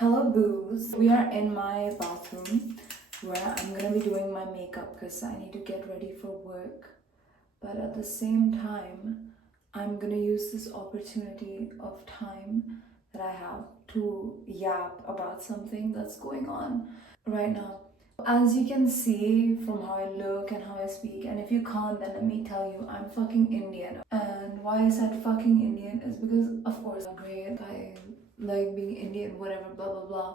Hello boos. We are in my bathroom where I'm gonna be doing my makeup because I need to get ready for work. But at the same time, I'm gonna use this opportunity of time that I have to yap about something that's going on right now. As you can see from how I look and how I speak, and if you can't, then let me tell you, I'm fucking Indian. And why I said fucking Indian is because, of course, I'm great, I like being Indian, whatever, blah blah blah.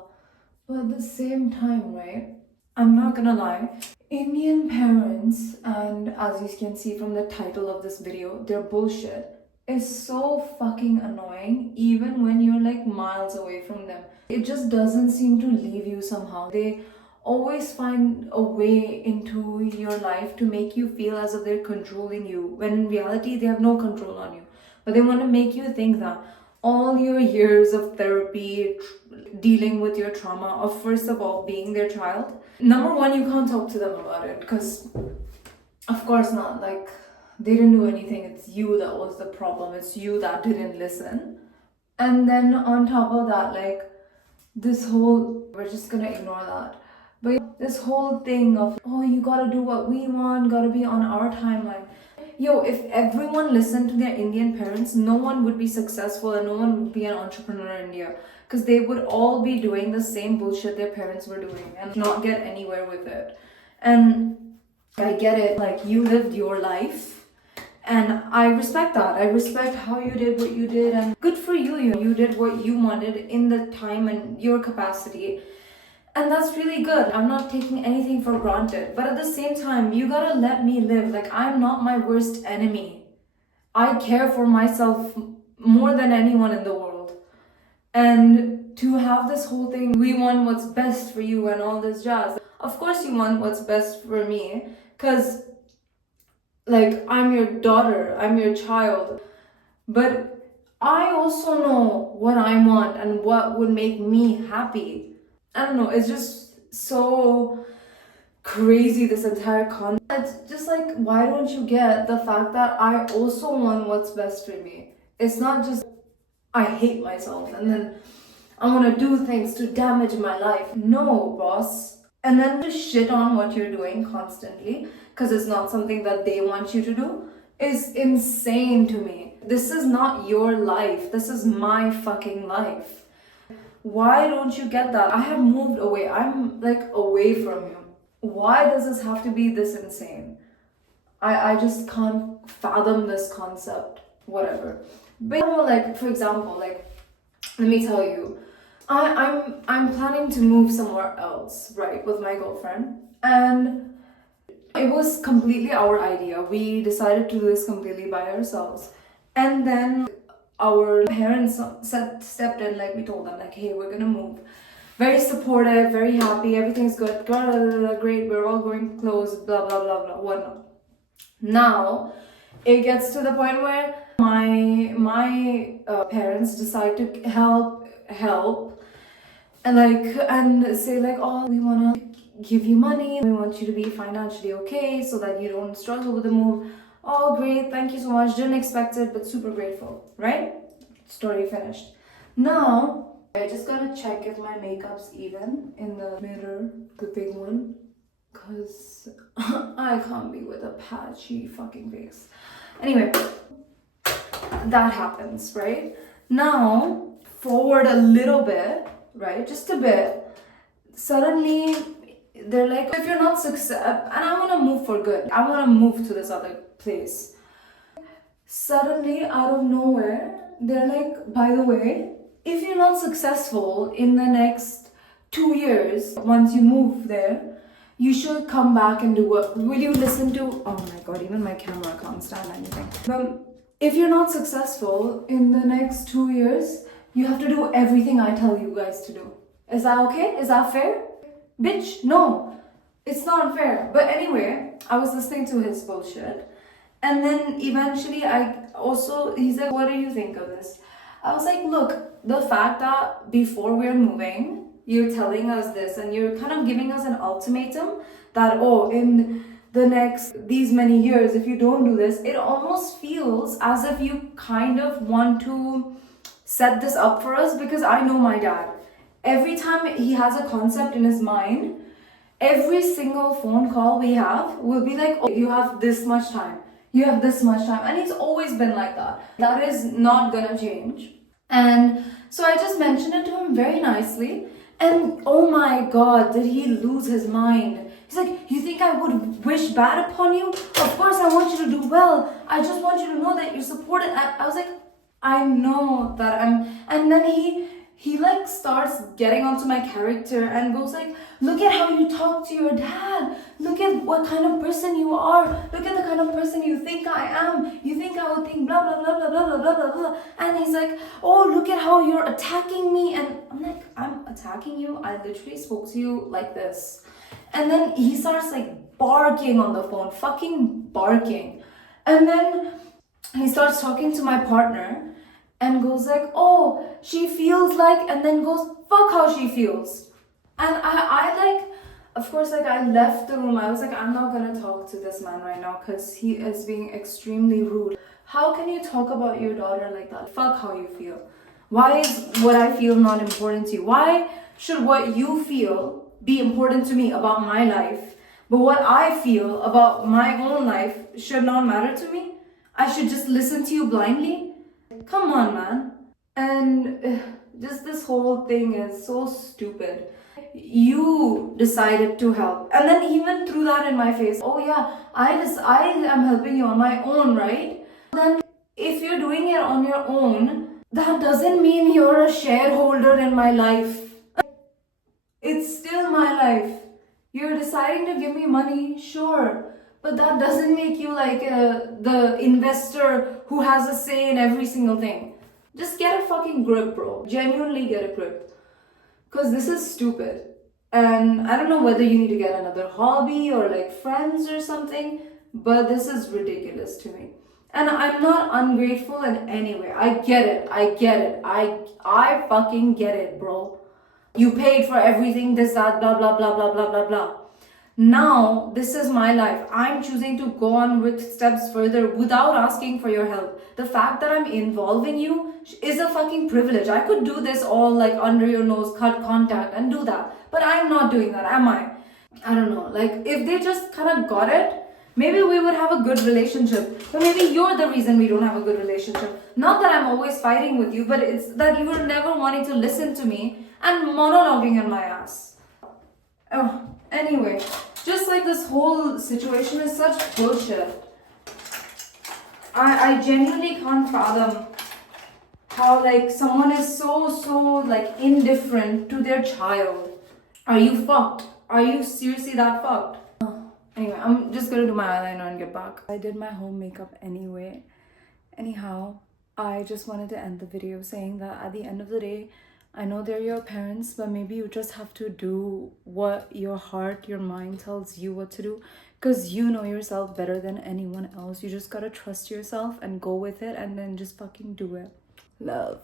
But at the same time, right, I'm not gonna lie, Indian parents, and as you can see from the title of this video, their bullshit is so fucking annoying even when you're like miles away from them. It just doesn't seem to leave you somehow. They always find a way into your life to make you feel as if they're controlling you, when in reality they have no control on you. But they want to make you think that all your years of therapy, dealing with your trauma of first of all being their child, number one, you can't talk to them about it because of course not, like they didn't do anything. It's you that was the problem. It's you that didn't listen. And then on top of that, like this whole, we're just gonna ignore that, but this whole thing of, oh, you gotta do what we want, gotta be on our timeline. Yo, if everyone listened to their Indian parents, no one would be successful and no one would be an entrepreneur in India, because they would all be doing the same bullshit their parents were doing and not get anywhere with it. And I get it, like you lived your life and I respect that. I respect how you did what you did, and good for you. You did what you wanted in the time and your capacity. And that's really good. I'm not taking anything for granted. But at the same time, you gotta let me live. Like, I'm not my worst enemy. I care for myself more than anyone in the world. And to have this whole thing, we want what's best for you and all this jazz. Of course you want what's best for me. Because, like, I'm your daughter. I'm your child. But I also know what I want and what would make me happy. I don't know, it's just so crazy, this entire concept. It's just like, why don't you get the fact that I also want what's best for me? It's not just, I hate myself and then I want to do things to damage my life. No, boss. And then just shit on what you're doing constantly because it's not something that they want you to do is insane to me. This is not your life. This is my fucking life. Why don't you get that? I have moved away. I'm like away from you. Why does this have to be this insane? I just can't fathom this concept. Whatever. But like, for example, like, let me tell you, I'm planning to move somewhere else, right, with my girlfriend. And it was completely our idea. We decided to do this completely by ourselves. And then our parents stepped in, like we told them, like, hey, we're gonna move. Very supportive, very happy, everything's good, great, we're all going close, blah blah blah blah, whatnot. Now it gets to the point where my parents decide to help and say like, oh, we wanna give you money, we want you to be financially okay so that you don't struggle with the move. Oh, great, thank you so much. Didn't expect it, but super grateful, right? Story finished. Now, I just gotta check if my makeup's even in the mirror, the big one, because I can't be with a patchy fucking face. Anyway, that happens, right? Now, forward a little bit, right? Just a bit. Suddenly, they're like, if you're not successful, and I want to move for good. I want to move to this other place. Suddenly, out of nowhere, they're like, by the way, if you're not successful in the next 2 years, once you move there, you should come back and do what? Will you listen to? Oh my god, even my camera can't stand anything. If you're not successful in the next 2 years, you have to do everything I tell you guys to do. Is that okay? Is that fair? Bitch, no, it's not fair. But anyway, I was listening to his bullshit. And then eventually he's like, what do you think of this? I was like, look, the fact that before we're moving, you're telling us this and you're kind of giving us an ultimatum that, oh, in the next these many years, if you don't do this, it almost feels as if you kind of want to set this up for us, because I know my dad. Every time he has a concept in his mind, every single phone call we have will be like, oh, you have this much time. You have this much time. And he's always been like that. That is not gonna change. And so I just mentioned it to him very nicely. And oh my god, did he lose his mind? He's like, you think I would wish bad upon you? Of course I want you to do well. I just want you to know that you're supported. I was like, I know that I'm. And then he like starts getting onto my character and goes like, look at how you talk to your dad. Look at what kind of person you are. Look at the kind of person you think I am. You think I would think blah blah blah blah blah blah blah blah. And he's like, oh, look at how you're attacking me. And I'm like, I'm attacking you? I literally spoke to you like this. And then he starts like barking on the phone, fucking barking. And then he starts talking to my partner and goes like, oh, she feels like, and then goes, fuck how she feels. And I like, of course, like I left the room. I was like, I'm not gonna talk to this man right now because he is being extremely rude. How can you talk about your daughter like that? Fuck how you feel. Why is what I feel not important to you? Why should what you feel be important to me about my life, but what I feel about my own life should not matter to me? I should just listen to you blindly? Come on, man. And just this whole thing is so stupid. You decided to help, and then even threw that in my face. Oh yeah, I am helping you on my own, right? Then if you're doing it on your own, that doesn't mean you're a shareholder in my life. It's still my life. You're deciding to give me money, sure, but that doesn't make you like the investor who has a say in every single thing. Just get a fucking grip, bro. Genuinely get a grip. Because this is stupid. And I don't know whether you need to get another hobby or like friends or something, but this is ridiculous to me. And I'm not ungrateful in any way. I get it. I fucking get it, bro. You paid for everything, this, that, blah, blah, blah, blah, blah, blah, blah. Now, this is my life. I'm choosing to go on with steps further without asking for your help. The fact that I'm involving you is a fucking privilege. I could do this all like under your nose, cut contact and do that. But I'm not doing that, am I? I don't know. Like, if they just kind of got it, maybe we would have a good relationship. But maybe you're the reason we don't have a good relationship. Not that I'm always fighting with you, but it's that you were never wanting to listen to me and monologuing in my ass. Oh, anyway, just like this whole situation is such bullshit. I genuinely can't fathom how like someone is so like indifferent to their child. Are you fucked? Are you seriously that fucked? Anyway, I'm just gonna do my eyeliner and get back. I did my home makeup anyway. Anyhow, I just wanted to end the video saying that at the end of the day, I know they're your parents, but maybe you just have to do what your heart, your mind tells you what to do, because you know yourself better than anyone else. You just gotta trust yourself and go with it and then just fucking do it. Love.